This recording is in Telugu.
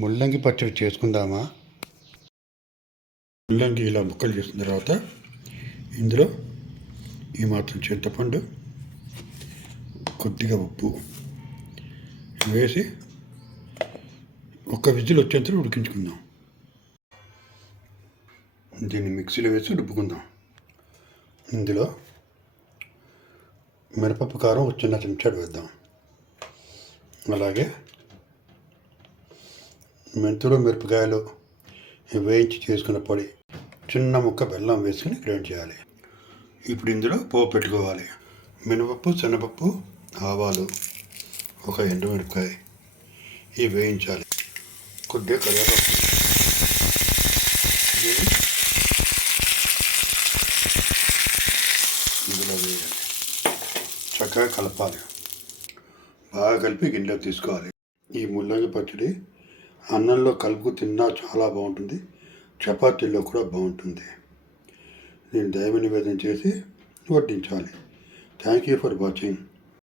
ముల్లంగి పచ్చడి చేసుకుందామా? ముల్లంగి ఇలా ముక్కలు చేసిన తర్వాత ఇందులో ఈ మాత్రం చింతపండు కొద్దిగా ఉప్పు వేసి ఒక్క విజిల్ వచ్చేంత ఉడికించుకుందాం. దీన్ని మిక్సీలో వేసి రుబ్బుకుందాం. ఇందులో మిరపప్పు కారం ఒక చిన్న చెంచాడు వేద్దాం. అలాగే మెంతులు మిరపకాయలు వేయించి చేసుకున్న పొడి చిన్న ముక్క బెల్లం వేసుకుని గ్రైండ్ చేయాలి. ఇప్పుడు ఇందులో పోపు పెట్టుకోవాలి. మినపప్పు శనగపప్పు ఆవాలు ఒక ఎండుమిరపకాయ ఇవి వేయించాలి. కొద్దిగా కరివేపాకు. ఇందులో వేయాలి. చక్కగా కలపాలి. బాగా కలిపి గిన్నెలో తీసుకోవాలి. ఈ ముల్లంగి పచ్చడి అన్నంలో కలుపు తిన్నా చాలా బాగుంటుంది. చపాతీల్లో కూడా బాగుంటుంది. దీన్ని దైవ నివేదన చేసి వడ్డించాలి. Thank you for watching